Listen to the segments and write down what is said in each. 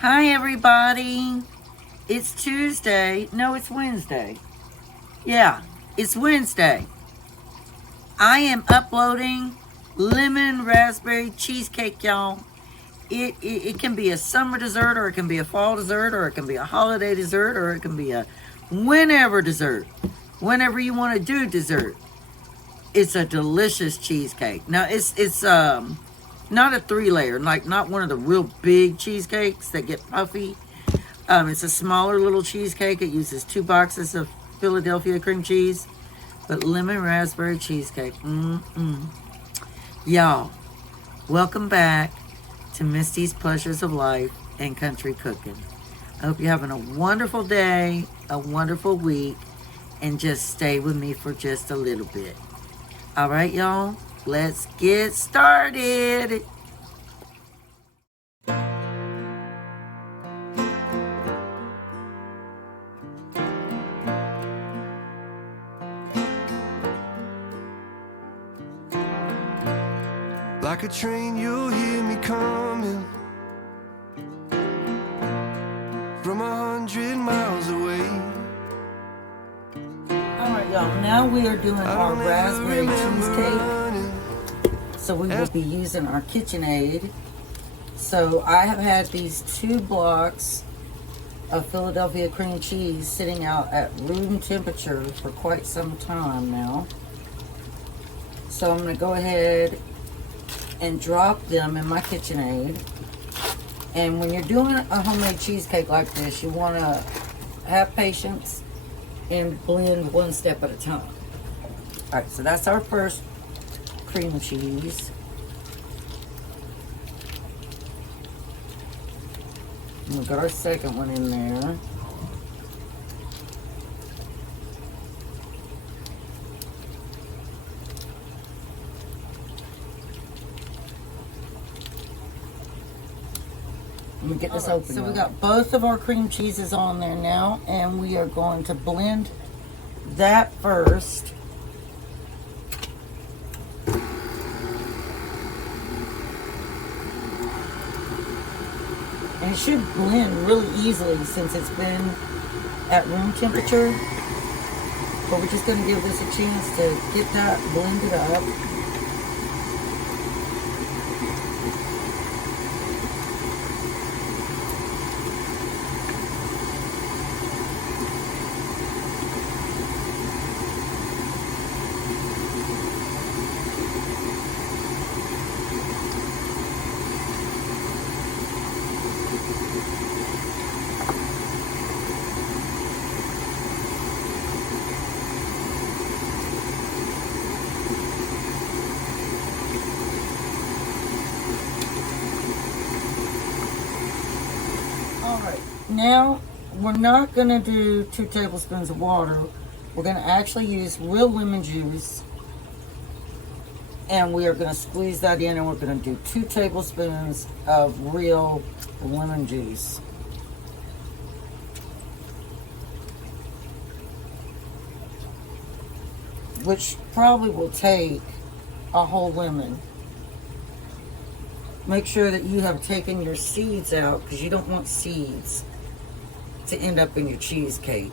Hi, everybody. It's Tuesday. No, it's Wednesday. Yeah, it's Wednesday. I am uploading lemon raspberry cheesecake, y'all. It can be a summer dessert, or it can be a fall dessert, or it can be a holiday dessert, or it can be a whenever dessert. Whenever you want to do dessert. It's a delicious cheesecake. Now, it's not a 3-layer, like not one of the real big cheesecakes that get puffy. It's a smaller little cheesecake. It uses 2 boxes of Philadelphia cream cheese, but lemon raspberry cheesecake. Y'all, welcome back to Misty's Pleasures of Life and Country Cooking. I hope you're having a wonderful day, a wonderful week, and just stay with me for just a little bit. All right, y'all, let's get started. Like a train, you'll hear me coming from 100 miles away. All right, y'all, now we are doing our raspberry cheesecake. So we will be using our KitchenAid. So I have had these 2 blocks of Philadelphia cream cheese sitting out at room temperature for quite some time now. So I'm going to go ahead and drop them in my KitchenAid. And when you're doing a homemade cheesecake like this, you want to have patience and blend one step at a time. All right, so that's our first cream cheese. And we've got our second one in there. Let me get this open. So we got both of our cream cheeses on there now, and we are going to blend that first. And it should blend really easily since it's been at room temperature. But we're just going to give this a chance to get that blended up. Now, we're not going to do 2 tablespoons of water. We're going to actually use real lemon juice. And we are going to squeeze that in, and we're going to do 2 tablespoons of real lemon juice. Which probably will take a whole lemon. Make sure that you have taken your seeds out, because you don't want seeds to end up in your cheesecake.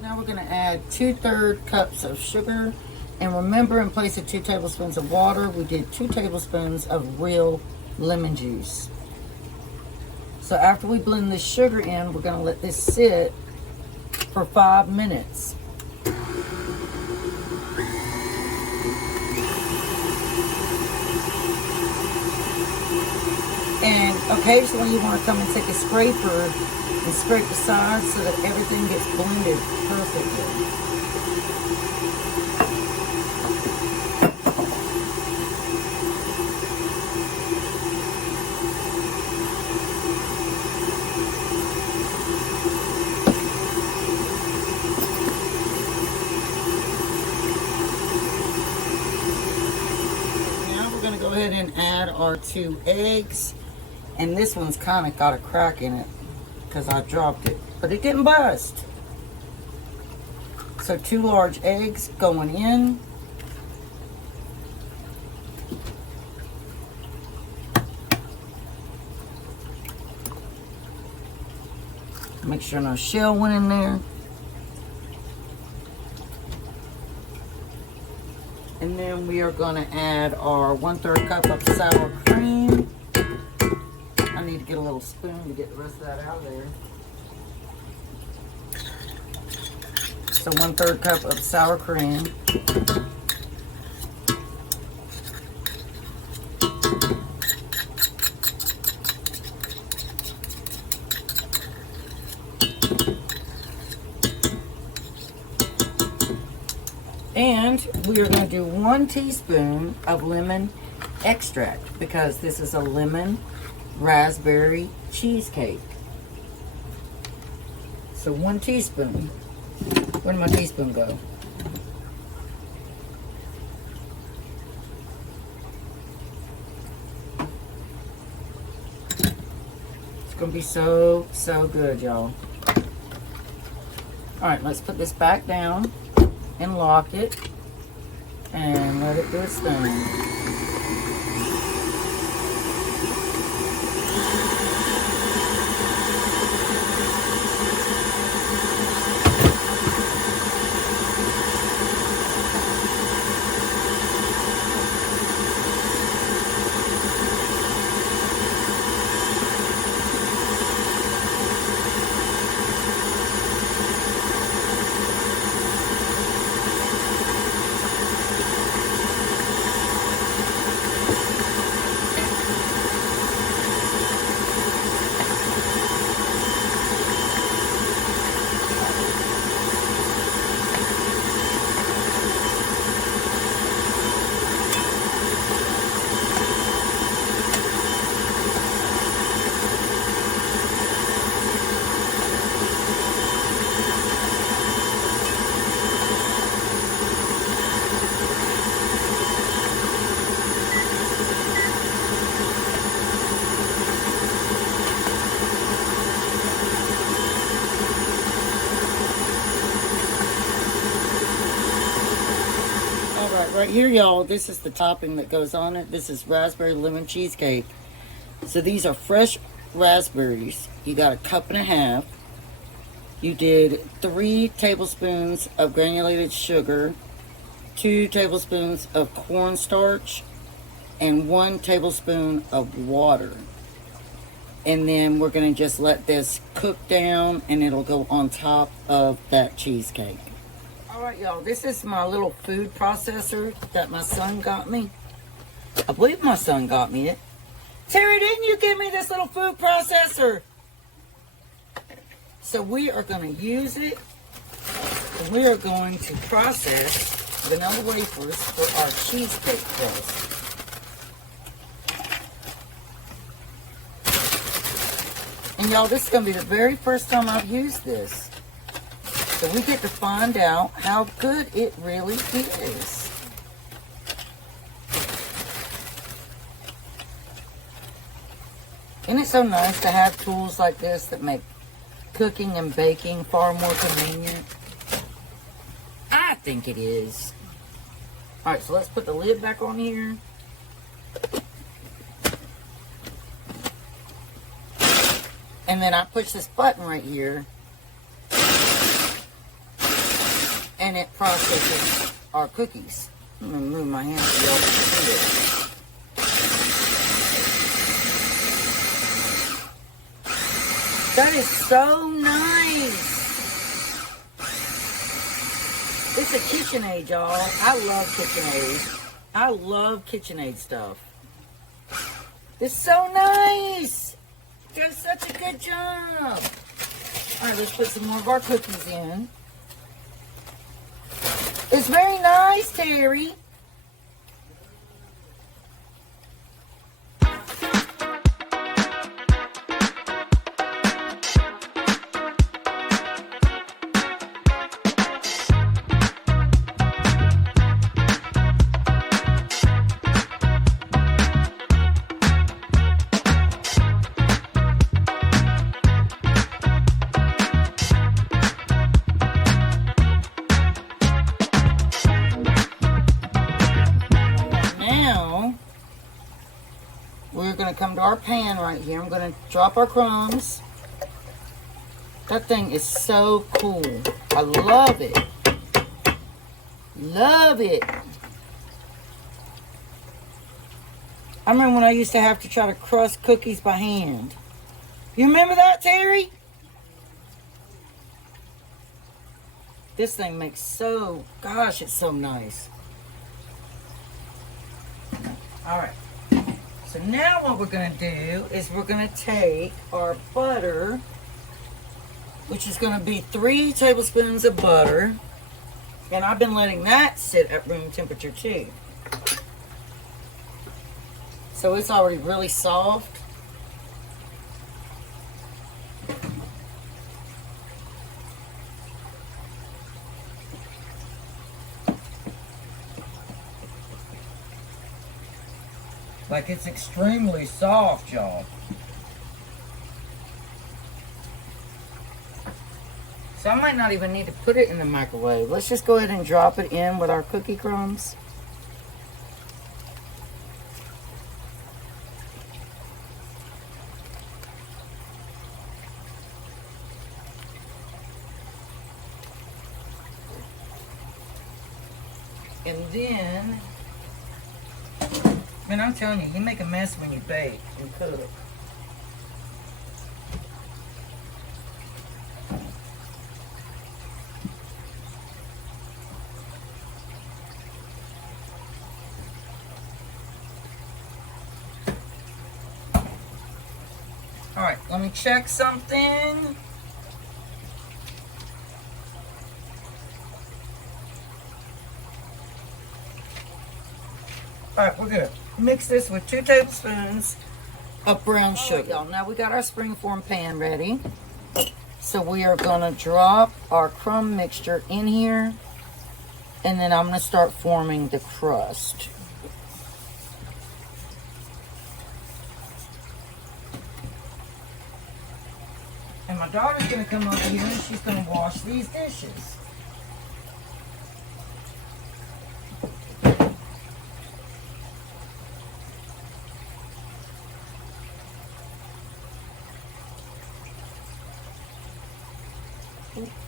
Now we're going to add 2/3 cups of sugar. And remember, in place of 2 tablespoons of water, we did 2 tablespoons of real lemon juice. So after we blend this sugar in, we're going to let this sit for 5 minutes. And occasionally you want to come and take a scraper and scrape the sides so that everything gets blended perfectly. ahead and add our 2 eggs. And this one's kind of got a crack in it because I dropped it, but it didn't bust. So 2 large eggs going in. Make sure no shell went in there. And then we are going to add our 1/3 cup of sour cream. I need to get a little spoon to get the rest of that out of there. So 1/3 cup of sour cream. And we are going to do 1 teaspoon of lemon extract because this is a lemon raspberry cheesecake. So 1 teaspoon. Where did my teaspoon go? It's going to be so good, y'all. Alright, let's put this back down and lock it and let it do its thing. Right here, y'all, this is the topping that goes on it. This is raspberry lemon cheesecake. So these are fresh raspberries. You got 1.5 cups. You did 3 tablespoons of granulated sugar, 2 tablespoons of cornstarch, and 1 tablespoon of water. And then we're going to just let this cook down and it'll go on top of that cheesecake. Alright, y'all, this is my little food processor that my son got me. I believe my son got me it. Terry, didn't you give me this little food processor? So we are going to use it. And we are going to process vanilla wafers for our cheesecake crust. And y'all, this is going to be the very first time I've used this. So we get to find out how good it really is. Isn't it so nice to have tools like this that make cooking and baking far more convenient? I think it is. Alright, so let's put the lid back on here. And then I push this button right here. And it processes our cookies. I'm going to move my hand so y'all can see it. That is so nice. It's a KitchenAid, y'all. I love KitchenAid. I love KitchenAid stuff. It's so nice. It does such a good job. Alright, let's put some more of our cookies in. It's very nice, Terry. our pan right here. I'm going to drop our crumbs. That thing is so cool. I love it. Love it. I remember when I used to have to try to crust cookies by hand. You remember that, Terry? This thing makes so, gosh, it's so nice. All right. So now what we're going to do is we're going to take our butter, which is going to be 3 tablespoons of butter. And I've been letting that sit at room temperature too. So it's already really soft. Like, it's extremely soft, y'all. So I might not even need to put it in the microwave. Let's just go ahead and drop it in with our cookie crumbs. And then, man, I'm telling you, you make a mess when you bake and cook. All right, let me check something. All right, we're good. Mix this with 2 tablespoons of brown sugar. Y'all, now we got our springform pan ready. So we are gonna drop our crumb mixture in here, and then I'm gonna start forming the crust. And my daughter's gonna come over here and she's gonna wash these dishes.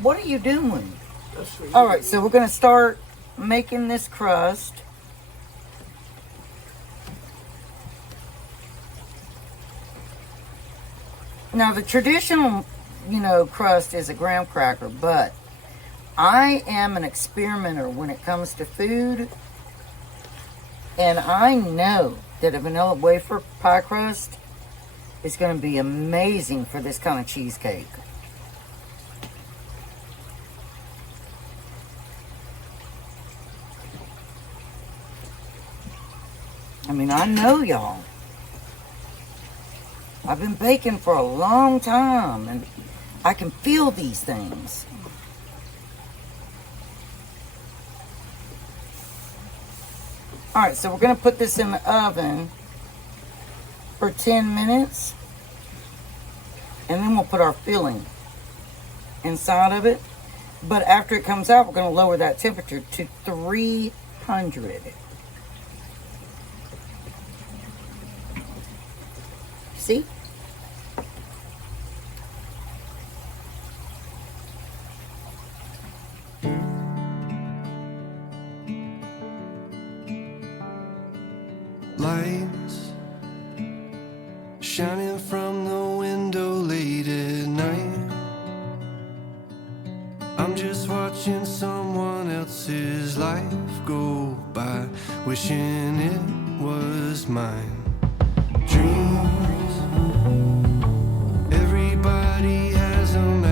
What are you doing? All right, so we're gonna start making this crust. Now the traditional, crust is a graham cracker, but I am an experimenter when it comes to food. And I know that a vanilla wafer pie crust is gonna be amazing for this kind of cheesecake. I mean, I know y'all. I've been baking for a long time, and I can feel these things. All right, so we're going to put this in the oven for 10 minutes, and then we'll put our filling inside of it. But after it comes out, we're going to lower that temperature to 300. See? Lights shining from the window late at night. I'm just watching someone else's life go by, wishing it was mine.